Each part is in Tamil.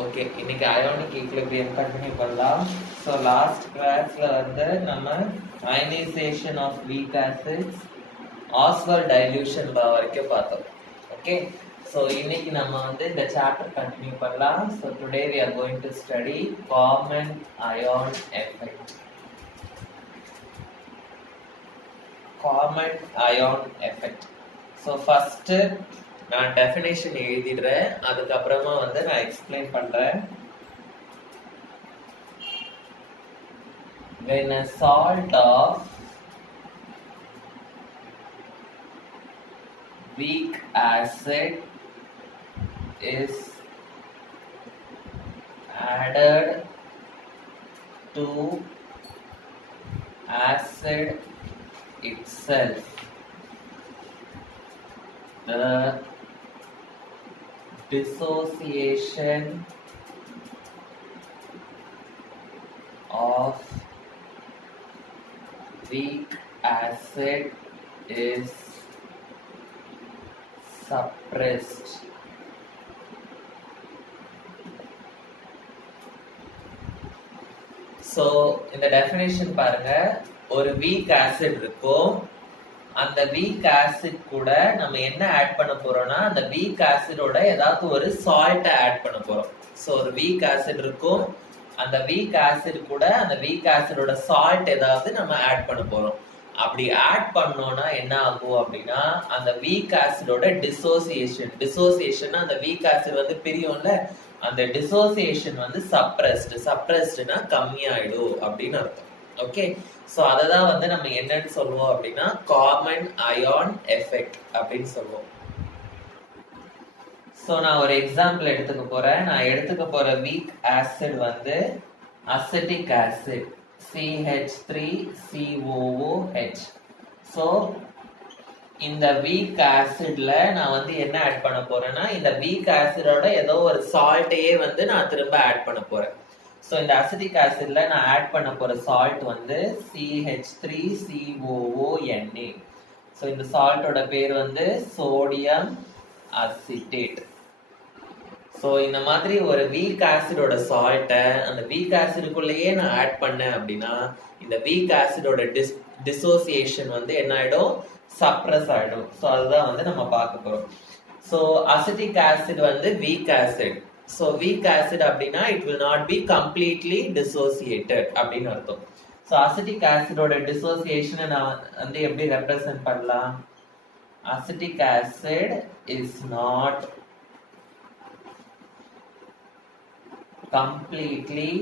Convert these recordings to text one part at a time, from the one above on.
ஓகே, இன்னைக்கு அயோனிக் ஈக்லிபிரியம் கண்டினியூ பண்ணலாம். ஸோ லாஸ்ட் கிளாஸ்ல வந்து நம்ம ionisation of weak acids, Ostwald dilution law வரைக்கும் பார்த்தோம். ஓகே, ஸோ இன்னைக்கு நம்ம வந்து இந்த சாப்டர் கண்டினியூ பண்ணலாம். So today we are going to study common ion effect. Common ion effect. So first நான் டெஃபினேஷன் எழுதிடுறேன், அதுக்கப்புறமா வந்து நான் எக்ஸ்பிளைன் பண்றேன். When a salt of weak acid is added to acid itself, the dissociation of weak acid is suppressed. So இந்த definition பாருங்க, ஒரு weak acid இருக்கும். அந்த வீக் ஆசிட் கூட நம்ம என்ன ஆட் பண்ண போறோம்னா, அந்த வீக் ஆசிடோட ஏதாவது ஒரு சால்ட்டை ஆட் பண்ண போறோம். ஸோ ஒரு வீக் ஆசிட் இருக்கும், அந்த வீக் ஆசிட் கூட அந்த வீக் ஆசிடோட சால்ட் ஏதாவது நம்ம ஆட் பண்ண போறோம். அப்படி ஆட் பண்ணோம்னா என்ன ஆகும் அப்படின்னா, அந்த வீக் ஆசிடோட டிசோசியேஷன் அந்த வீக் ஆசிட் வந்து பிரியும்ல, அந்த டிசோசியேஷன் வந்து சப்ரஸ்ட்னா கம்மியாயிடும் அப்படின்னு அர்த்தம். ஓகே, சோ அததான் வந்து நம்ம என்னன்னு சொல்லுவோம் அப்படின்னா காமன் அயான் எஃபெக்ட் அப்படின்னு சொல்லுவோம். சோ நான் ஒரு எக்ஸாம்பிள் எடுத்துக்க போறேன். நான் எடுத்துக்க போற வீக் ஆசிட் வந்து அசிட்டிக் ஆசிட் CH3COOH. சோ இந்த வீக் ஆசிட்ல நான் வந்து என்ன ஆட் பண்ண போறேன்னா, இந்த வீக் ஆசிடோட ஏதோ ஒரு சால்ட்டையே வந்து நான் திரும்ப ஆட் பண்ண போறேன். ஸோ இந்த அசிட்டிக் ஆசிட்ல நான் ஆட் பண்ண போற சால்ட் வந்து CH3COONA. ஸோ இந்த சால்ட்டோட பேர் வந்து சோடியம் அசிட்டேட். ஸோ இந்த மாதிரி ஒரு வீக் ஆசிடோட சால்ட்டை அந்த வீக் ஆசிடுக்குள்ளேயே நான் ஆட் பண்ணேன் அப்படின்னா, இந்த வீக் ஆசிடோட டிசோசியேஷன் வந்து என்ன ஆயிடும், சப்ரஸ் ஆயிடும். ஸோ அதுதான் வந்து நம்ம பார்க்க போறோம். ஸோ அசிட்டிக் ஆசிட் வந்து week acid. So weak acid அப்படின்னா it will not be completely dissociated அப்படின்னு அர்த்தம். So acidic acid ஓட dissociation நான் வந்து எப்படி represent பண்ணலாம்? Acetic acid is not completely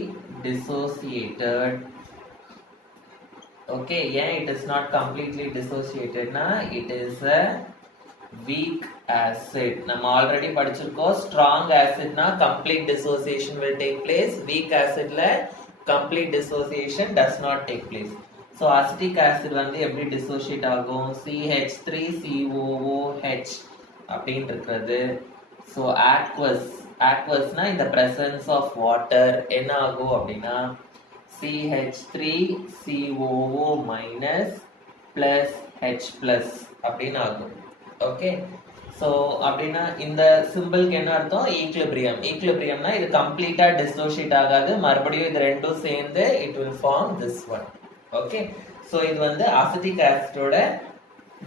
dissociated. Okay, yeah, it is not completely dissociated na, it is a weak acid. நம்ம ஆல்ரெடி படிச்சிருக்கோம், strong acid னா complete dissociation will take place, weak acid ல complete dissociation does not take place. So acetic acid வந்து எப்படி dissociate ஆகும், CH3COOH அப்படின்னு இருக்கிறது. So aqueous னா in the presence of water என்ன ஆகும் அப்படின்னா CH3COO plus H plus அப்படின்னு ஆகும். ஓகே, சோ அப்படின்னா இந்த சிம்பிளுக்கு என்ன அர்த்தம், ஈக்லிபிரியம்னா இது கம்ப்ளீட்டா டிசோசியேட் ஆகாது, மறுபடியும் இது ரெண்டும் சேர்ந்து it will form this one. Okay, so இது வந்து அசிட்டிக் ஆசிடோட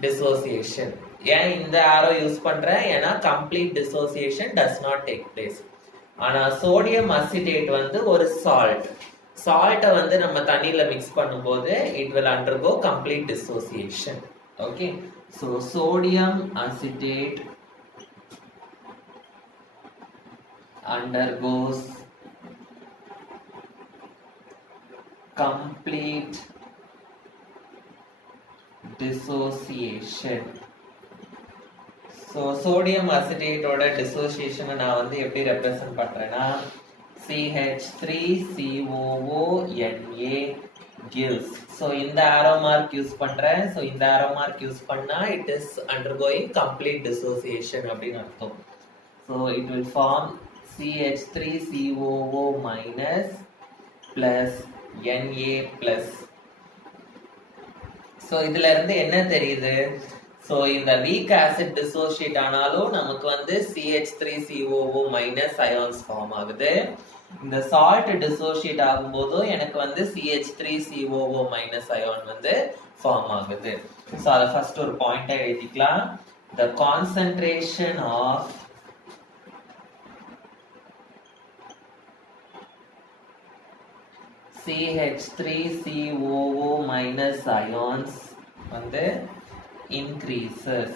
டிசோசியேஷன். ஏன் இந்த ஆரோ யூஸ் பண்றேன், ஏன்னா complete dissociation does not take place. ஆனா சோடியம் அசிட்டேட் வந்து ஒரு சால்ட்டை வந்து நம்ம தண்ணியில மிக்ஸ் பண்ணும்போது it will undergo complete dissociation. Okay, so sodium acetate undergoes complete dissociation. So sodium acetate ஓட dissociation நான் வந்து எப்படி represent பண்றேன்னா CH3COONA gives. So இந்த arrow mark யூஸ் பண்றேன். So இந்த arrow mark யூஸ் பண்ணா it is undergoing complete dissociation அப்படின்னு அர்த்தம். So it will form CH3COO plus Na plus. So இதுல இருந்து என்ன தெரியுது, ஸோ இந்த வீக் ஆசிட் டிசோசியேட் ஆனாலும் நமக்கு வந்து CH3COO மைனஸ் அயான்ஸ் ஃபார்ம் ஆகுது. இந்த சால்ட் டிசோசியேட் ஆகும்போதும் எனக்கு வந்து CH3COO மைனஸ் அயான் வந்து ஃபார்ம் ஆகுது. ஸோ அதை ஃபர்ஸ்ட் ஒரு பாயிண்டா எழுதிக்கலாம். The concentration of CH3COO minus ions வந்து increases.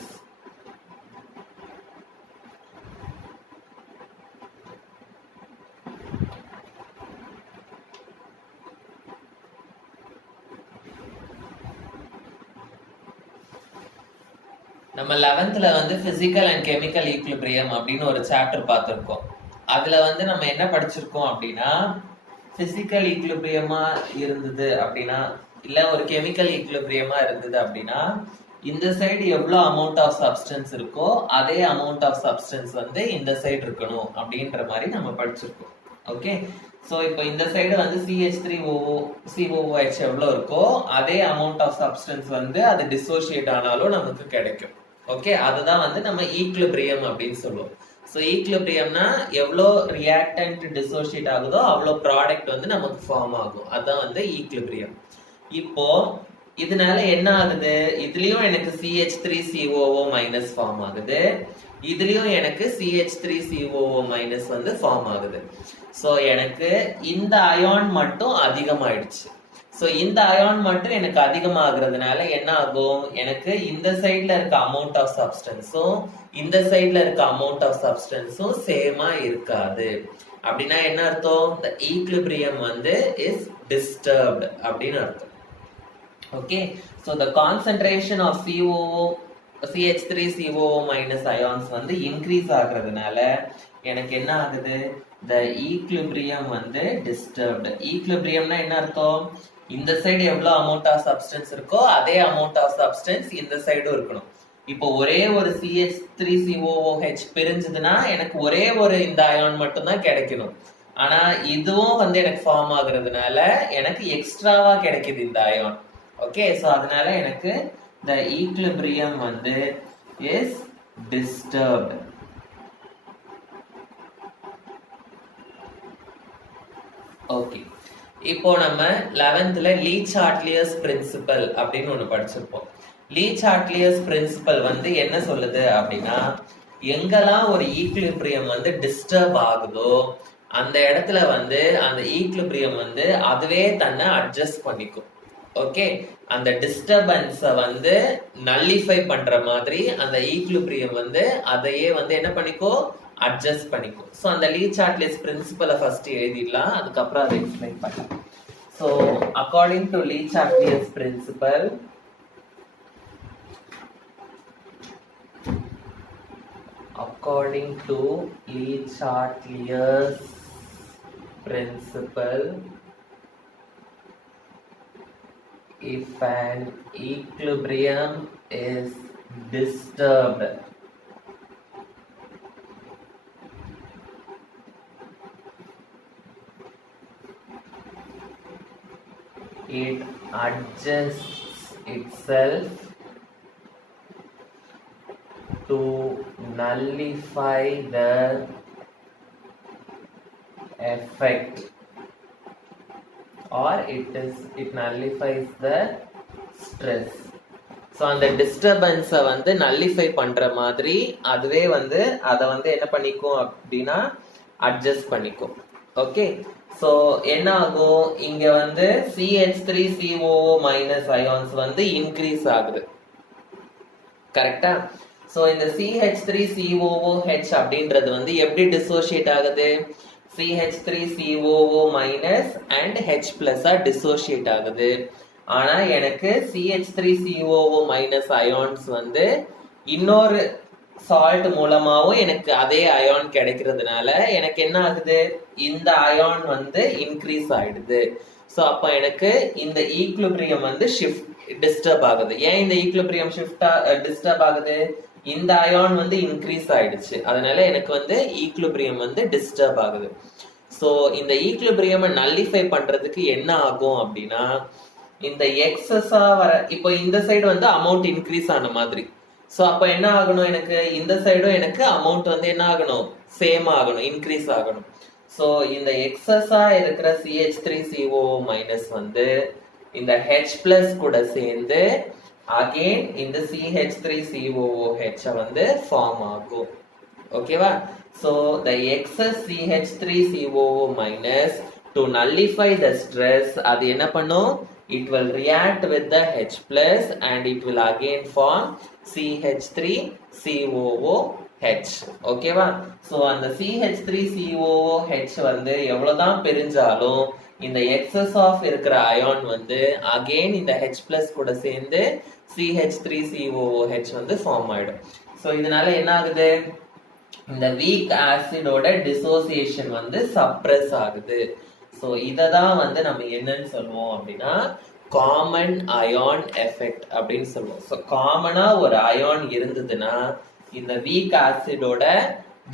நம்ம 11th வந்து பிசிக்கல் அண்ட் கெமிக்கல் ஈக்விலிபிரியம் அப்படின்னு ஒரு சாப்டர் பார்த்திருக்கோம். அதுல வந்து நம்ம என்ன படிச்சிருக்கோம் அப்படின்னா, பிசிக்கல் ஈக்விலிபிரியமா இருந்தது அப்படின்னா இல்ல ஒரு கெமிக்கல் ஈக்விலிபிரியமா இருந்தது அப்படின்னா இந்த சைடு எவ்வளவு அமௌண்ட் ஆஃப் சப்ஸ்டன்ஸ் இருக்கோ அதே அமௌண்ட் ஆஃப் சப்ஸ்டன்ஸ் வந்து இந்த சைடு இருக்கணும் அப்படின்ற மாதிரி நம்ம படிச்சிருக்கோம். ஓகே, சோ இப்போ இந்த சைடு வந்து CH3COOH எவ்வளவு இருக்கோ அதே அமௌண்ட் ஆஃப் சப்ஸ்டன்ஸ் வந்து அது டிசோசியேட் ஆனாலும் நமக்கு கிடைக்கும். ஓகே, அதுதான் வந்து நம்ம ஈக்விலிபிரியம் அப்படின்னு சொல்லுவோம். ஸோ ஈக்விலிபிரியம்னா எவ்வளோ ரியாக்டன்ட் டிசோசியேட் ஆகுதோ அவ்வளோ ப்ராடக்ட் வந்து நமக்கு ஃபார்ம் ஆகும். அதுதான் வந்து ஈக்விலிபிரியம். இப்போ இதனால என்ன ஆகுது, இதுலயும் எனக்கு CH3COO மைனஸ் ஃபார்ம் ஆகுது, இதுலயும் எனக்கு CH3COO மைனஸ் வந்து ஃபார்ம் ஆகுது. ஸோ எனக்கு இந்த அயான் மட்டும் அதிகமாயிடுச்சு. ஸோ இந்த அயான் மட்டும் எனக்கு அதிகமாகிறதுனால என்ன ஆகும், எனக்கு இந்த சைட்ல இருக்க அமௌண்ட் ஆஃப் சப்ஸ்டன்ஸும் இந்த சைட்ல இருக்க அமௌண்ட் ஆஃப் சப்ஸ்டன்ஸும் சேமா இருக்காது. அப்படின்னா என்ன அர்த்தம், the equilibrium வந்து is disturbed அப்படின்னு அர்த்தம். Okay, so the concentration of CH3COO minus ions வந்து இன்க்ரீஸ் ஆகுறதுனால எனக்கு என்ன ஆகுது, the equilibrium வந்து disturbed. equilibriumனா என்ன அர்த்தம், இந்த சைடு எவ்வளவு அமௌண்ட் ஆஃப் சப்ஸ்டன்ஸ் இருக்கோ அதே அமௌண்ட் ஆஃப் சப்ஸ்டன்ஸ் இந்த சைடும் இருக்கணும். இப்போ ஒரே ஒரு CH3COOH பிரிஞ்சதுன்னா எனக்கு ஒரே ஒரு இந்த அயான் மட்டும் தான் கிடைக்கணும். ஆனா இதுவும் வந்து எனக்கு ஃபார்ம் ஆகுறதுனால எனக்கு எக்ஸ்ட்ராவா கிடைக்குது இந்த அயான். ஓகே, சோ அதனால எனக்கு the equilibrium வந்து is disturbed. ஓகே, இப்போ நம்ம 11th லீச்-ஹார்ட்லியர்ஸ் பிரின்சிபல் அப்படின்னு ஒண்ணு படிச்சிருப்போம். லீச்-ஹார்ட்லியர்ஸ் பிரின்சிபல் வந்து என்ன சொல்லுது அப்படின்னா, எங்கெல்லாம் ஒரு ஈக்விலிபிரியம் வந்து டிஸ்டர்ப் ஆகுதோ அந்த இடத்துல வந்து அந்த ஈக்விலிபிரியம் வந்து அதுவே தன்னை அட்ஜஸ்ட் பண்ணிக்கும். ஓகே, அந்த டிஸ்டர்பன்ஸ வந்து நல்லிஃபை பண்ற மாதிரி அந்த ஈக்விலிபிரியம் வந்து அதையே வந்து என்ன பண்ணிக்கோ, அட்ஜஸ்ட் பண்ணிக்கும். ஸோ அந்த லீச்-ஹார்ட்லியர்ஸ் பிரின்சிபலை ஃபர்ஸ்ட் எழுதிடலாம், அதுக்கப்புறம் அதை எக்ஸ்பிளைன் பண்ணலாம். So according to Le Chatelier's principle, according to Leach-Hartley's principle, if an equilibrium is disturbed, it adjusts itself to nullify the effect, or it nullifies the stress. So அந்த டிஸ்டர்பன்ஸை வந்து நல்லிஃபை பண்ற மாதிரி அதுவே வந்து அதை வந்து என்ன பண்ணிக்கும் அப்படின்னா அட்ஜஸ்ட் பண்ணிக்கும். ஓகே, ஸோ என்ன ஆகும், இங்க வந்து CH3COO மைனஸ் அயான்ஸ் வந்து இன்க்ரீஸ் ஆகுது. கரெக்டா? சோ இந்த CH3COOH அப்படின்றது வந்து எப்படி டிசோசியேட் ஆகுது, CH3COO minus and H plus dissociate ஆகுது. ஆனா எனக்கு CH3COO மைனஸ் அயான்ஸ் வந்து இன்னொரு சால்ட் மூலமாவும் எனக்கு அதே அயான் கிடைக்கிறதுனால எனக்கு என்ன ஆகுது, இந்த அயான் வந்து இன்க்ரீஸ் ஆயிடுது. சோ அப்ப எனக்கு இந்த ஈக்விலிபிரியம் வந்து டிஸ்டர்ப் ஆகுது. ஏன் இந்த ஈக்விலிபிரியம் டிஸ்டர்ப் ஆகுது, இந்த அயான் வந்து இன்க்ரீஸ் ஆயிடுச்சு, அதனால எனக்கு வந்து ஈக்விலிபிரியம் வந்து டிஸ்டர்ப் ஆகுது. சோ இந்த ஈக்விலிபிரியம் நல்லிஃபை பண்றதுக்கு என்ன ஆகும் அப்படின்னா, இந்த எக்ஸஸா வர இப்போ இந்த சைடு வந்து அமௌண்ட் இன்க்ரீஸ் ஆன மாதிரி, சோ அப்ப என்ன ஆகணும், எனக்கு இந்த சைடும் எனக்கு அமௌண்ட் வந்து என்ன ஆகணும், சேம் ஆகணும், இன்க்ரீஸ் ஆகணும். சோ இந்த எக்ஸஸா இருக்கிற CH3COO மைனஸ் வந்து இந்த H பிளஸ் கூட சேர்ந்து அகைன் இந்த CH3COOH வந்து ஃபார்ம் ஆகும். ஓகேவா? So the excess CH3COO minus to nullify the stress, அது என்ன பண்ணும், it will react with the H plus and it will again form CH3COOH. ஓகேவா? சோ அந்த CH3COOH வந்து எவ்வளவுதான் பிரிஞ்சாலும் இந்த எக்ஸஸ் ஆஃப் இருக்கிற அயான் வந்து அகைன் இந்த H plus கூட சேர்ந்து CH3COOH வந்து ஃபார்ம் ஆயிடும். சோ இதனால என்ன ஆகுது, இந்த வீக் ஆசிடோட டிசோசியேஷன் வந்து சப்ரஸ் ஆகுது. சோ இததான் வந்து நம்ம என்னன்னு சொல்லுவோம் அப்படின்னா காமன் அயான் எஃபெக்ட் அப்படின்னு சொல்லுவோம். சோ காமனா ஒரு அயான் இருந்ததுன்னா இந்த வீக் ஆசிடோட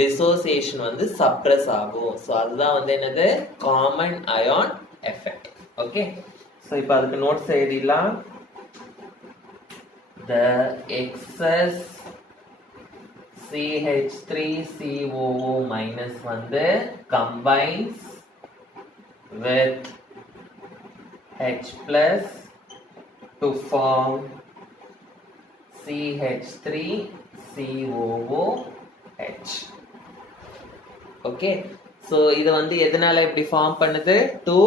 டிசோசியேஷன் வந்து சப்ரஸ் ஆகும். சோ அதுதான் வந்து என்னது, common ion effect. Okay, so இப்போ அதுக்கு நோட்ஸ் எழுதிடலாம். The excess CH3COO minus வந்து combines with H plus to form CH3COOH. Okay, so இது வந்து எதனால இப்படி ஃபார்ம் பண்ணுது, to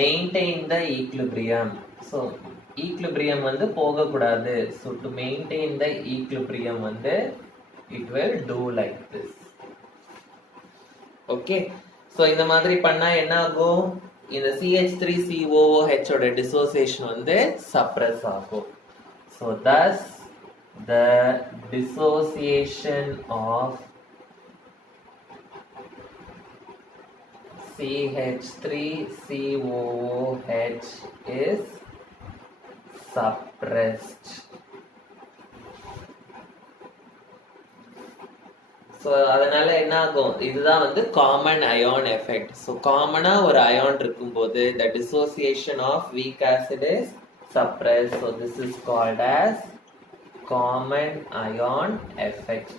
maintain the equilibrium. So equilibrium வந்து போகக்கூடாது. So to maintain the equilibrium வந்து it will do like this. Okay, so இந்த மாதிரி பண்ணா என்ன ஆகும், இந்த CH3COOH ஓட டிசோசியேஷன் வந்து சப்ரஸ் ஆகும். So thus the dissociation of CH3COOH is suppressed. So அதனால என்ன ஆகும், இதுதான் வந்து காமன் அயான் எஃபெக்ட். ஸோ காமனா ஒரு அயான் இருக்கும்போது the dissociation of weak acid is suppressed. So this is called as common ion effect.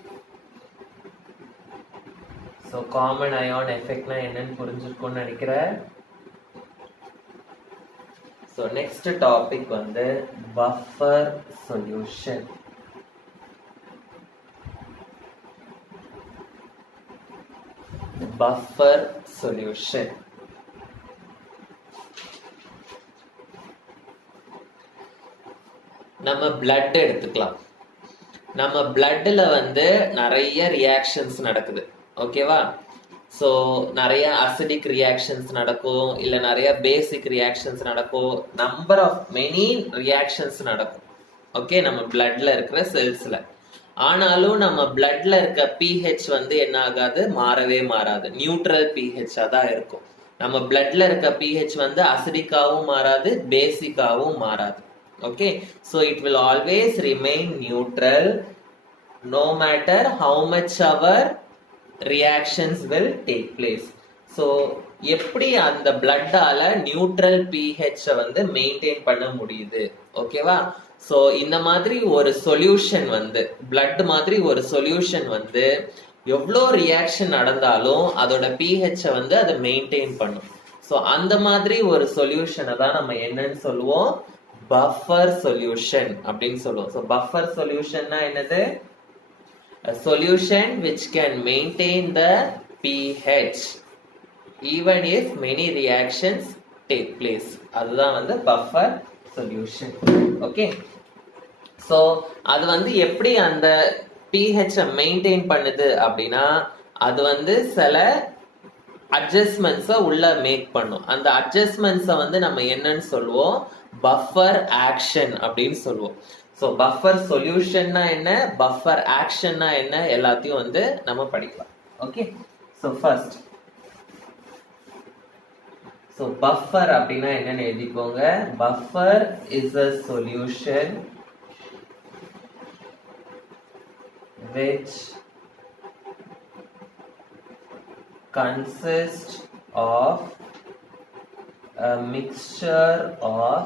So common ion effect na என்னன்னு புரிஞ்சிருக்கும்னு நினைக்கிறேன். So next topic வந்து buffer solution. Buffer solution. நம்ம blood எடுத்துக்கலாம். நம்ம bloodல வந்து நிறைய reactions நடக்குது. ஓகேவா? ஸோ நிறைய அசிடிக் ரியாக்ஷன்ஸ் நடக்கும், இல்லை நிறைய பேசிக் ரியாக்ஷன்ஸ் நடக்கும், நம்பர் ஆஃப் மெனி ரியாக்ஷன்ஸ் நடக்கும். ஓகே, நம்ம பிளட்ல இருக்கிற செல்ஸ்ல. ஆனாலும் நம்ம பிளட்ல இருக்க pH வந்து என்ன ஆகாது, மாறவே மாறாது, நியூட்ரல் pH தான் இருக்கும். நம்ம பிளட்ல இருக்க pH வந்து அசிடிக்காவும் மாறாது, பேசிக்காவும் மாறாது. Okay, so it will always remain neutral no matter how much our reactions will take place. So எப்படி அந்த பிளட்டால நியூட்ரல் pH வந்து மெயின்டைன் பண்ண முடியுது, ஓகேவா? ஸோ இந்த மாதிரி ஒரு சொல்யூஷன் வந்து பிளட் மாதிரி ஒரு சொல்யூஷன் வந்து எவ்வளோ ரியாக்ஷன் நடந்தாலும் அதோட pH வந்து அதை மெயின்டைன் பண்ணும். ஸோ அந்த மாதிரி ஒரு சொல்யூஷனை தான் நம்ம என்னன்னு சொல்லுவோம், பஃபர் சொல்யூஷன் அப்படின்னு சொல்லுவோம். ஸோ பஃபர் சொல்யூஷன்னா என்னது, a solution which can maintain the pH even if many reactions take place. அதுதான் வந்து buffer solution. ஓகே, ஸோ அது வந்து எப்படி அந்த pH மெயின்டைன் பண்ணுது அப்படின்னா அது வந்து சில அட்ஜஸ்ட்மெண்ட்ஸை உள்ள மேக் பண்ணும். அந்த அட்ஜஸ்ட்மெண்ட்ஸை வந்து நம்ம என்னன்னு சொல்லுவோம், பஃபர் ஆக்ஷன் அப்படின்னு சொல்லுவோம். ஸோ பஃபர் சொல்யூஷன்னா என்ன, பஃபர் ஆக்ஷன்னா என்ன, எல்லாத்தையும் வந்து நம்ம படிக்கலாம். Okay, so first so buffer அப்படின்னா என்னன்னு எழுதிக்கோங்க. Buffer is a solution which consists of a mixture of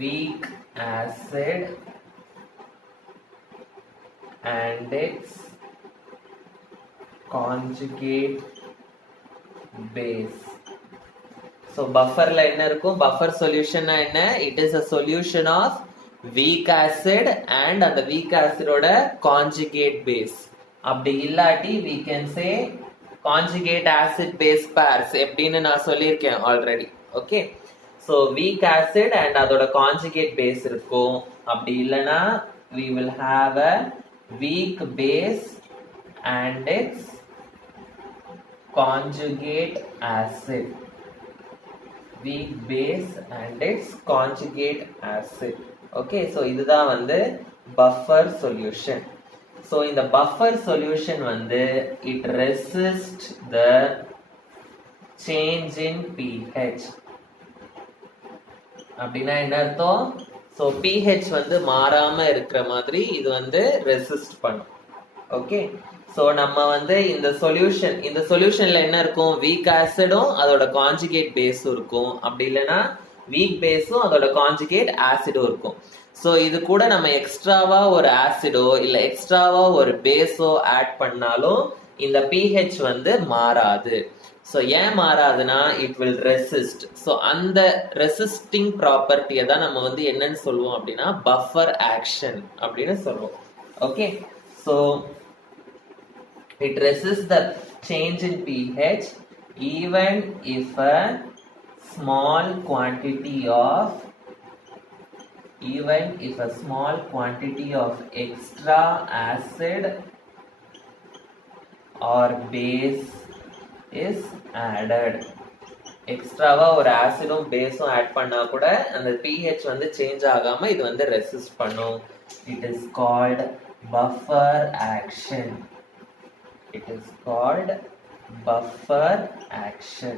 weak acid and its conjugate base. So bufferல என்ன இருக்கும்? Buffer solution என்ன? It is a solution of weak acid and அந்த weak acid ஓட conjugate base. அப்படி இல்லாட்டி we can say conjugate acid base pairs எப்படின்னு நான் சொல்லியிருக்கேன் already. Okay, so weak acid and அதோட conjugate base இருக்கும். அப்படி இல்லைன்னா we will have a weak base and its conjugate acid. Weak base and its conjugate acid. Okay, so இதுதான் வந்து buffer solution. So இந்த buffer solution வந்து it resists the change in pH. அப்படின்னா என்ன அர்த்தம்? ஸோ pH வந்து மாறாம இருக்கிற மாதிரி இது வந்து ரெசிஸ்ட் பண்ணும். ஓகே, ஸோ நம்ம வந்து இந்த சொல்யூஷன்ல என்ன இருக்கும்? வீக் ஆசிடும் அதோட கான்ஜுகேட் பேஸும் இருக்கும். அப்படி இல்லைன்னா வீக் பேஸும் அதோட கான்ஜுகேட் ஆசிடும் இருக்கும். ஸோ இது கூட நம்ம எக்ஸ்ட்ராவா ஒரு ஆசிடோ இல்லை எக்ஸ்ட்ராவா ஒரு பேஸோ ஆட் பண்ணாலும் இந்த pH வந்து மாறாது. ஸோ ஏன் மாறாதுன்னா இட் வில் ரெசிஸ்ட். ஸோ அந்த ரெசிஸ்டிங் ப்ராப்பர்ட்டியை தான் நம்ம வந்து என்னன்னு சொல்லுவோம் அப்படின்னா பஃபர் ஆக்ஷன் அப்படின்னு சொல்லுவோம். Okay, so it resists the change in pH even if a small quantity of extra acid or base is added. எக்ஸ்ட்ராவா ஒரு ஆசிடும் பேஸும் ஆட் பண்ணா கூட அந்த pH வந்து சேஞ்ச் ஆகாம இது வந்து ரெசிஸ்ட் பண்ணும். It is called buffer action. It is called buffer action.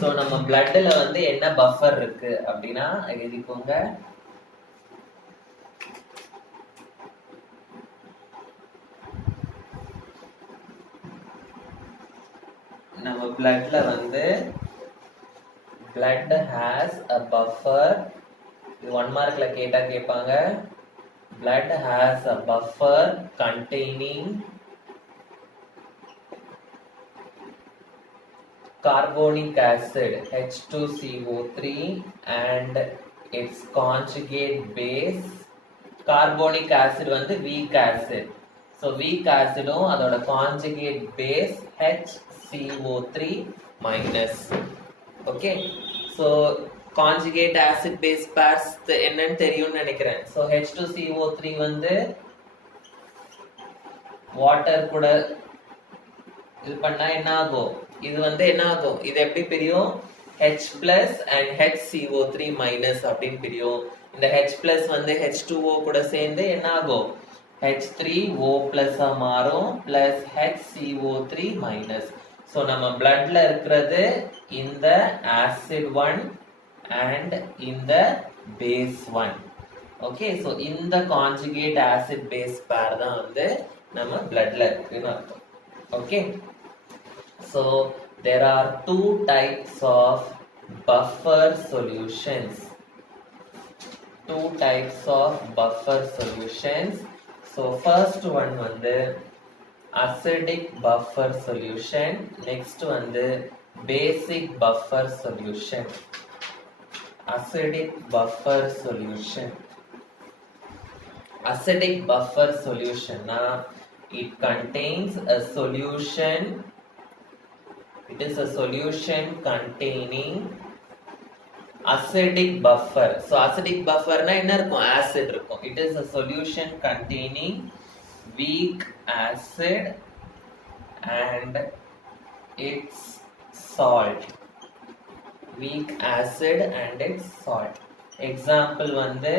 So நம்ம bloodல வந்து என்ன buffer இருக்கு அப்படின்னா எழுதிக்கோங்க. நம்ம bloodல வந்து blood has a buffer. இது 1 மார்க்ல கேட்டா கேட்பாங்க. Blood has a buffer containing carbonic acid H2CO3 and its conjugate base. Carbonic acid வந்து weak acid. So weak acid அதோட conjugate base HCO3 minus. Okay, so conjugate acid base pairs என்னன்னு தெரியும்னு நினைக்கிறேன். So H2CO3 வந்து வாட்டர் கூட இது பண்ணா என்ன ஆகும்? இது வந்து என்ன ஆகும்? இது எப்படி பிரியும்? H plus and HCO3 minus அப்படின்னு பிரியும். இந்த H plus வந்து H2O கூட சேர்ந்து என்ன ஆகும்? H3O plus மாறும் plus HCO3 minus. So நம்ம bloodல இருக்கிறது இந்த acid 1 and இந்த base 1. Okay, so இந்த conjugate acid base pair தான் வந்து நம்ம bloodல இருக்குன்னு அர்த்தம். Okay, so there are two types of buffer solutions. So first one வந்து acidic buffer solution, next வந்து basic buffer solution. Acidic buffer solution na it contains a solution. It is a solution containing acidic buffer. So acidic buffer na enna irukum? Acid irukum. It is a solution containing weak acid and its salt. Weak acid and its salt. Example வந்து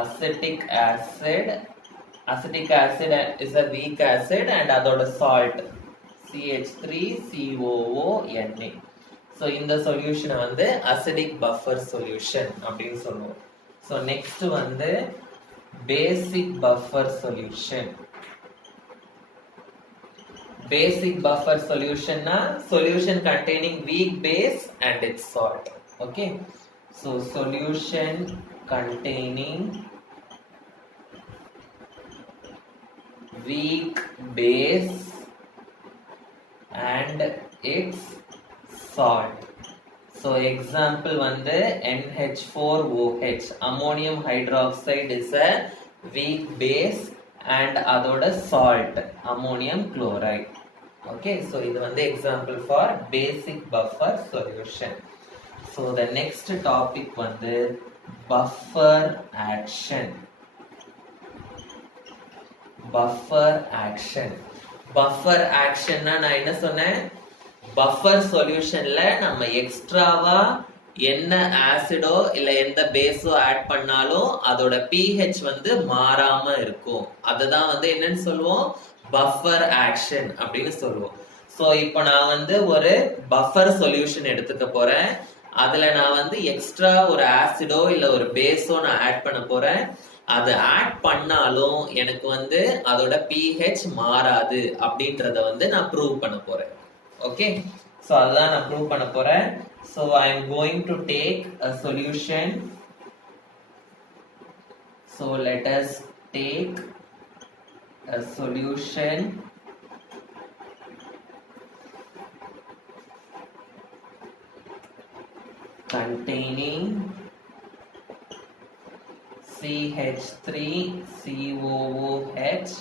acetic acid. Acetic acid is a weak acid and அதோட salt CH3COONA. So இந்த சொல்யூஷனை வந்து acidic buffer solution அப்படின்னு சொல்லுவோம். So next வந்து basic buffer solution. Basic buffer solution na solution containing weak base and its salt. Okay, so solution containing weak base and its salt. So example வந்து NH4OH, ammonium hydroxide is a weak base and அதோட salt ammonium chloride. Okay, so இது வந்து example for basic buffer solution. So the next topic வந்து buffer action. Buffer action. Buffer action நான் என்ன சொன்னேன்? பஃபர் சொல்யூஷன்ல நம்ம எக்ஸ்ட்ராவா என்ன ஆசிடோ இல்ல எந்த பேஸோ ஆட் பண்ணாலும் அதோட pH வந்து மாறாம இருக்கும். அதுதான் வந்து என்னன்னு சொல்லுவோம், பஃபர் ஆக்ஷன் அப்படின்னு சொல்லுவோம். ஸோ இப்போ நான் வந்து ஒரு பஃபர் சொல்யூஷன் எடுத்துக்க போறேன். அதுல நான் வந்து எக்ஸ்ட்ரா ஒரு ஆசிடோ இல்ல ஒரு பேஸோ நான் ஆட் பண்ண போறேன். அது ஆட் பண்ணாலும் எனக்கு வந்து அதோட pH மாறாது அப்படின்றத வந்து நான் ப்ரூவ் பண்ண போறேன். Okay, so அதான் நான் ப்ரூவ் பண்ண போறேன். So I am going to take a solution. So let us take a solution containing CH3COOH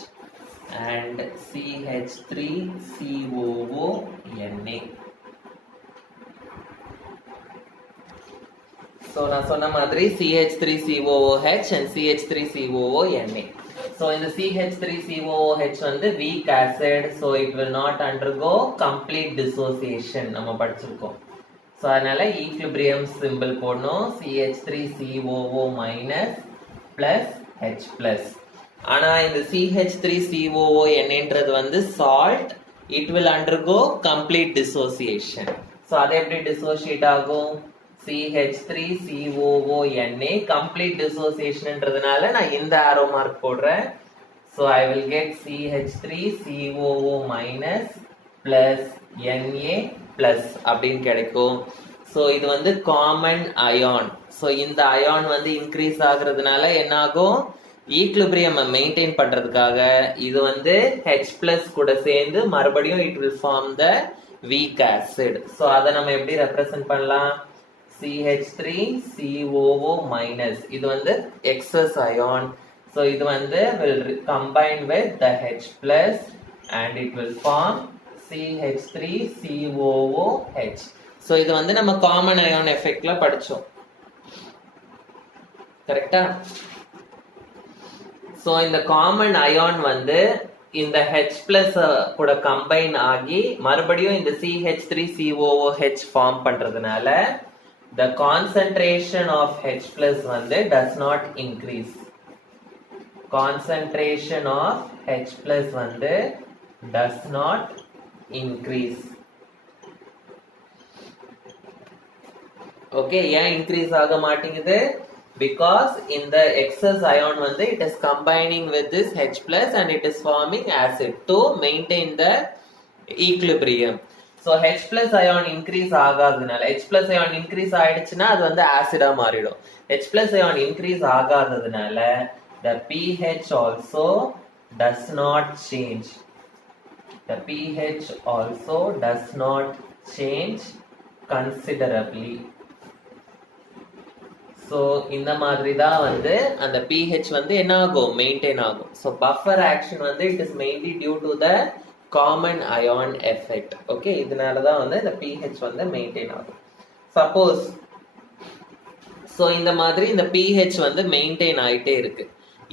and CH3COONA. So நான் சொன்ன மாதிரி CH3COOH and CH3COONA. So இந்த CH3COOH வந்து weak acid, so it will not undergo complete dissociation. நம்ம படிச்சிருக்கோம். So அதனால equilibrium symbol போடணும், CH3COO minus plus H plus. ஆனா இந்த CH3COO என்னன்றது வந்து salt, it will undergo complete dissociation. So அது எப்படி dissociate ஆகும்? CH3COONA complete dissociationன்றதுனால நான் இந்த arrow mark போடுறேன். So I will get CH3COO minus plus Na plus அப்படின்னு கிடைக்கும். So இது வந்து common ion. So இந்த ion வந்து increase ஆகுறதுனால என்ன ஆகும்? ஈக்லிபிரியம் மெயின்டைன் பண்றதுக்காக இது வந்து H plus கூட சேர்ந்து மறுபடியும் it will form the weak acid. So அதை நம்ம எப்படி ரெப்ரசன்ட் பண்ணலாம்? CH3COO minus, இது வந்து excess ion. So இது வந்து will combine with the H plus and it will form CH3COOH. So இது வந்து நம்ம காமன் அயான் எஃபெக்ட்ல படிச்சோம், கரெக்டா? So இந்த காமன் அயான் வந்து இந்த H plus கூட கம்பைன் ஆகி மறுபடியும் இந்த CH3COOH ஃபார்ம் பண்றதுனால the concentration of H plus வந்து does not increase. Concentration of H plus வந்து does not increase. Okay, ஏன் increase ஆக மாட்டேங்குது? Because in the excess ion வந்து it is combining with this H plus and it is forming acid to maintain the equilibrium. So H plus ion increase ஆகாததுனால, H plus ion increase ஆயிடுச்சுன்னா அது வந்து ஆசிடா மாறிடும். H plus ion increase ஆகாததுனால the pH also does not change. The pH also does not change considerably. So இந்த மாதிரி தான் வந்து அந்த pH வந்து என்ன ஆகும்? மெயின்டைன் ஆகும். So buffer action வந்து it is mainly due to the common ion effect. Okay, இதனால தான் வந்து இந்த pH வந்து மெயின்டைன் ஆகும். Suppose so இந்த மாதிரி இந்த pH வந்து மெயின்டைன் ஆயிட்டே இருக்கு.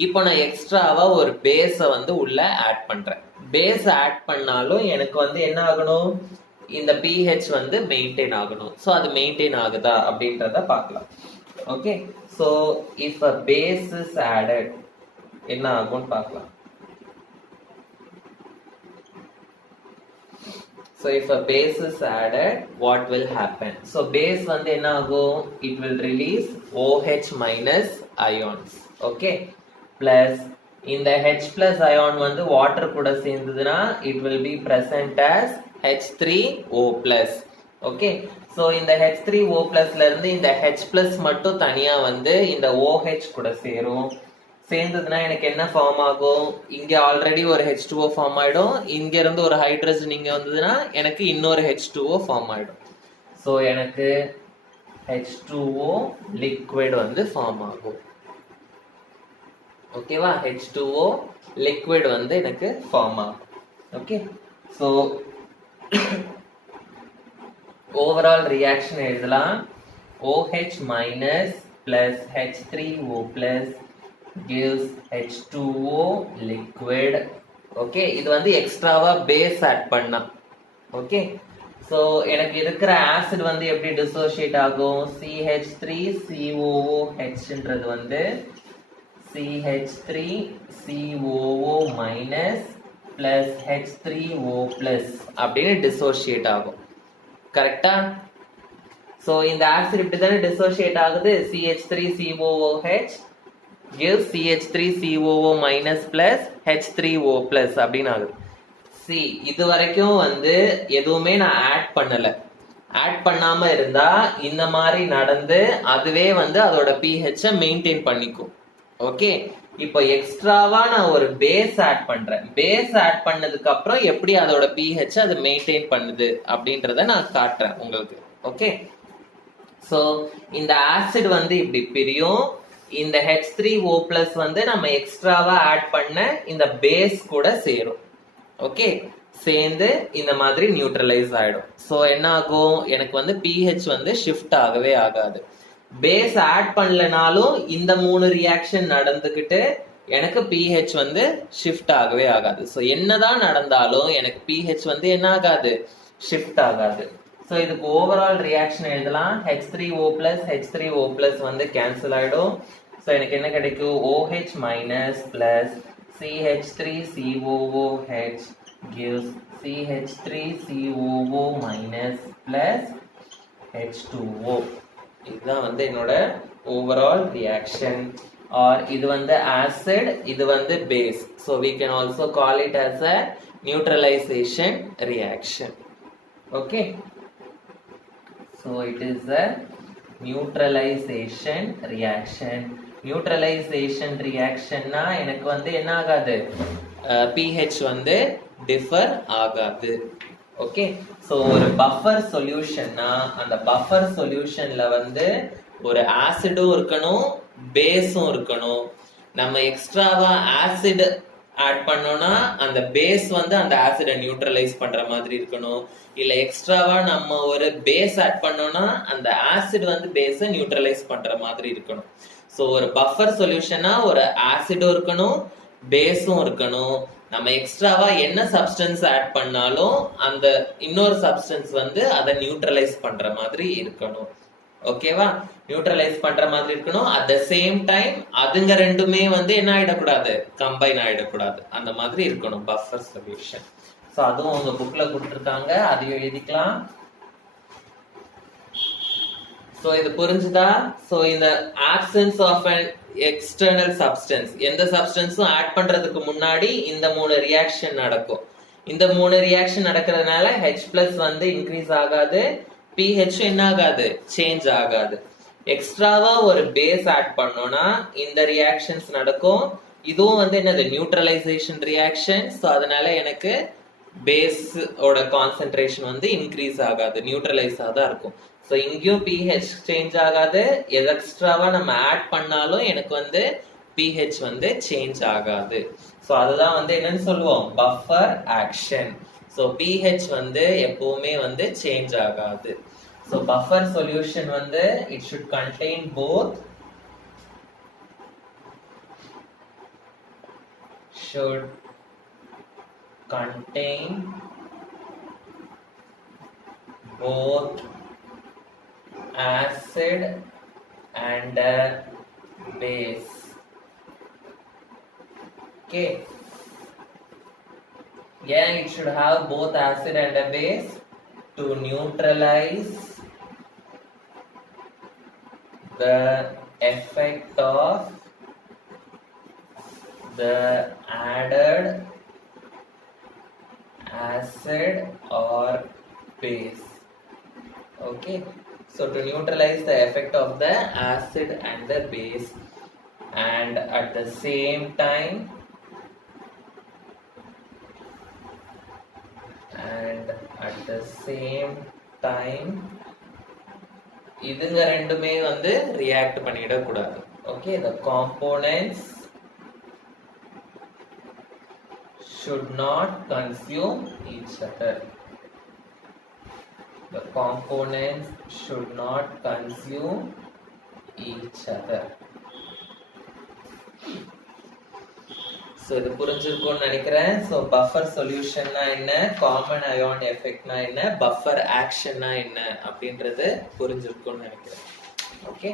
இப்போ நான் எக்ஸ்ட்ராவா ஒரு பேஸ வந்து உள்ள ஆட் பண்றேன். பேஸ் ஆட் பண்ணாலும் எனக்கு வந்து என்ன ஆகணும்? இந்த pH வந்து மெயின்டைன் ஆகணும். So அது மெயின்டைன் ஆகுதா அப்படின்றத பார்க்கலாம். Okay, so if a base is added, என்ன ஆகும்னு பார்க்கலாம். So if a base is added, what will happen? So base வந்து என்ன ஆகும்? It will release OH minus ions. Okay, plus இந்த H plus ion வந்து water கூட சேர்ந்ததுன்னா it will be present as H3O plus. Okay, so இந்த H3O பிளஸ்ல இருந்து இந்த H பிளஸ் மட்டும் தனியா வந்து இந்த OH கூட சேரும். சேர்ந்ததுன்னா எனக்கு என்ன ஃபார்ம் ஆகும்? இங்க ஆல்ரெடி ஒரு H2O ஃபார்ம் ஆயிடும். இங்க இருந்து ஒரு ஹைட்ரஜன் இங்க வந்ததுன்னா எனக்கு இன்னொரு H2O ஃபார்ம் ஆயிடும். ஸோ எனக்கு H2O லிக்விட் வந்து ஃபார்ம் ஆகும். ஓகேவா? H2O லிக்விட் வந்து எனக்கு ஃபார்ம் ஆகும். ஓகே, ஸோ ஓவரால் ரியாக்ஷன் எழுதலாம். OH minus plus H3O plus gives H2O liquid. Okay, இது வந்து எக்ஸ்ட்ராவா பேஸ் ஆட் பண்ணா. ஓகே, ஸோ எனக்கு இருக்கிற ஆசிட் வந்து எப்படி டிசோசியேட் ஆகும்? CH3COOHன்றது வந்து CH3COO minus plus H3O plus அப்படின்னு டிசோசியேட் ஆகும். கரெக்டா? சோ இந்த ஆசிட் இப்படி தானே டிசோசியேட் ஆகுது. CH3COOH gives CH3COO minus plus H3O plus அப்படின்னு ஆகுது. சி இது வரைக்கும் வந்து எதுவுமே நான் ஆட் பண்ணல. ஆட் பண்ணாம இருந்தா இந்த மாதிரி நடந்து அதுவே வந்து அதோட pH மெயின்டைன் பண்ணிக்கும். ஓகே, இப்போ எக்ஸ்ட்ராவா நான் ஒரு பேஸ் ஆட் பண்றேன். பேஸ் ஆட் பண்ணதுக்கு அப்புறம் எப்படி அதோட pH அது மெயின்டைன் பண்ணுது அப்படின்றத நான் காட்டுறேன் உங்களுக்கு. ஓகே, சோ இந்த ஆசிட் வந்து இப்படி பிரியும். இந்த H3O plus வந்து நம்ம எக்ஸ்ட்ராவா ஆட் பண்ண இந்த பேஸ் கூட சேரும். ஓகே, சேர்ந்து இந்த மாதிரி நியூட்ரலைஸ் ஆயிடும். சோ என்ன ஆகும்? எனக்கு வந்து pH வந்து ஷிஃப்ட் ஆகவே ஆகாது. பேஸ் ஆட் பண்ணலனாலும் இந்த 3 ரியாக்ஷன் நடந்துகிட்டு எனக்கு pH வந்து ஷிஃப்ட் ஆகவே ஆகாது. ஸோ என்னதான் நடந்தாலும் எனக்கு pH வந்து என்ன ஆகாது? ஷிஃப்ட் ஆகாது. ஸோ இதுக்கு ஓவரால் ரியாக்ஷன் எழுதலாம். H3O plus H3O plus வந்து கேன்சல் ஆயிடும். ஸோ எனக்கு என்ன கிடைக்கும்? OH minus plus CH3COOH gives CH3COO minus plus H2O. இதுதான் வந்து என்னோட ஓவரால் ரியாக்ஷன். ஆர் இது வந்து ஆசிட், இது வந்து base. So we can also call it as a neutralization reaction. Okay, so it is a neutralization reaction. Neutralization reactionனா எனக்கு வந்து என்ன ஆகாது? pH வந்து டிஃபர் ஆகாது. ஓகே, ஸோ ஒரு பஃபர் சொல்யூஷன்னா அந்த பஃபர் சொல்யூஷன்ல வந்து ஒரு ஆசிடும் இருக்கணும், பேஸும் இருக்கணும். நம்ம எக்ஸ்ட்ராவா ஆசிட் ஆட் பண்ணோம்னா அந்த பேஸ் வந்து அந்த ஆசிடை நியூட்ரலைஸ் பண்ற மாதிரி இருக்கணும். இல்ல எக்ஸ்ட்ராவா நம்ம ஒரு பேஸ் ஆட் பண்ணோம்னா அந்த ஆசிட் வந்து பேஸை நியூட்ரலைஸ் பண்ற மாதிரி இருக்கணும். ஸோ ஒரு பஃபர் சொல்யூஷனா ஒரு ஆசிடும் இருக்கணும், பேஸும் இருக்கணும். நம்ம எக்ஸ்ட்ராவா என்ன சப்ஸ்டன்ஸ் ஆட் பண்ணாலும் அந்த இன்னொரு சப்ஸ்டன்ஸ் வந்து அதை நியூட்ரலைஸ் பண்ற மாதிரி இருக்கணும். ஓகேவா? நியூட்ரலைஸ் பண்ற மாதிரி இருக்கணும். அட் த சேம் டைம் அதுங்க ரெண்டுமே வந்து என்ன ஆயிடக்கூடாது? கம்பைன் ஆயிடக்கூடாது. அந்த மாதிரி இருக்கணும் பஃபர் சொல்யூஷன். ஸோ அதுவும் உங்க புக்ல கொடுத்துருக்காங்க, அதையும் எழுதிக்கலாம். ஸோ இது புரிஞ்சுதா? ஸோ இந்த absence of an external substance, எந்த சப்ஸ்டன்ஸும் ஆட் பண்றதுக்கு முன்னாடி இந்த 3 ரியாக்ஷன் நடக்கும். இந்த 3 ரியாக்ஷன் நடக்கிறதுனால H பிளஸ் வந்து இன்க்ரீஸ் ஆகாது, pH என்ன ஆகாது? சேஞ்ச் ஆகாது. எக்ஸ்ட்ராவா ஒரு பேஸ் ஆட் பண்ணோம்னா இந்த ரியாக்ஷன்ஸ் நடக்கும். இதுவும் வந்து என்னது? Neutralisation reaction. ஸோ அதனால எனக்கு பேஸ் ஓட கான்சென்ட்ரேஷன் வந்து இன்க்ரீஸ் ஆகாது, நியூட்ரலைஸா தான் இருக்கும். ஸோ இங்கேயும் pH சேஞ்ச் ஆகாது. எது எக்ஸ்ட்ராவா நம்ம ஆட் பண்ணாலும் எனக்கு வந்து pH வந்து சேஞ்ச் ஆகாது. ஸோ அதுதான் வந்து என்னன்னு சொல்லுவோம்? Buffer action. ஸோ pH வந்து எப்பவுமே வந்து சேஞ்ச் ஆகாது. ஸோ பஃபர் சொல்யூஷன் வந்து it should contain both acid and base. Okay, yeah, it should have both acid and a base to neutralize the effect of the added acid or base. Okay, so to neutralize the effect of the acid and the base, and at the same time இதுங்க ரெண்டுமே வந்து ரியாக்ட் பண்ணிட கூடாது. Okay, the components should not consume each other. The components should not consume each other. So இது புரிஞ்சிருக்கும்னு நினைக்கிறேன். ஸோ பஃபர் சொல்யூஷன்னா என்ன, காமன் அயான் எஃபெக்ட்னா என்ன, பஃபர் ஆக்ஷன்னா என்ன அப்படின்றது புரிஞ்சிருக்கும்னு நினைக்கிறேன். ஓகே.